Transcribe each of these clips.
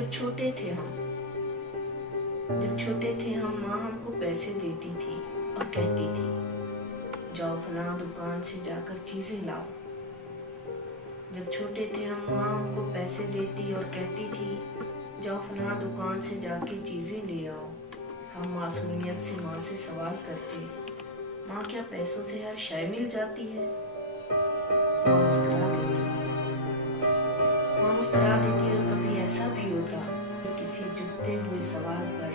जब छोटे थे हम माँ हमको पैसे देती थी और कहती थी जाओ फलां दुकान से जाकर चीजें लाओ। जब छोटे थे हम माँ हमको पैसे देती और कहती थी जाओ फलां दुकान से जाके चीजें ले आओ। हम मासूमियत से माँ से सवाल करते माँ क्या पैसों से हर शय मिल जाती है? माँ मुस्कुरा देती और कभी ऐसा भी होता कि किसी चुभते हुए सवाल पर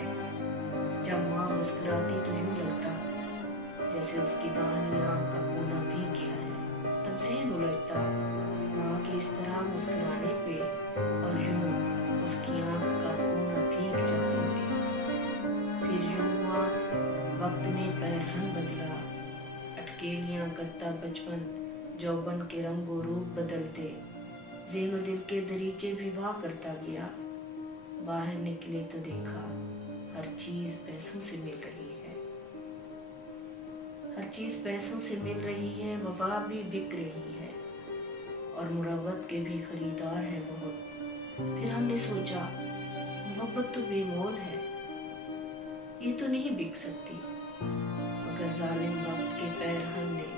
जब माँ मुस्कुराती तो यूं लगता जैसे उसकी दाहिनी आंख का कोना भीग गया है। तब ज़हन उलझता माँ के इस तरह मुस्कुराने पे और यूं उसकी आंख का कोना भीग जाने पे। फिर यूं हुआ वक्त ने पैरहन बदला, अटकेलियां करता बचपन जौबन के रंगो रूप बदलते। ज़हन दिल के दरीचे भी वाह करता गया। बाहर निकले तो देखा हर चीज पैसों से मिल रही है, हर चीज पैसों से मिल रही है। वफा भी बिक रही है और मुरव्वत के भी खरीदार हैं बहुत। फिर हमने सोचा मोहब्बत तो बेमोल है, ये तो नहीं बिक सकती। मगर जालिम वक्त के पैरहन ने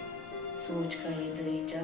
सोच का ये दरीचा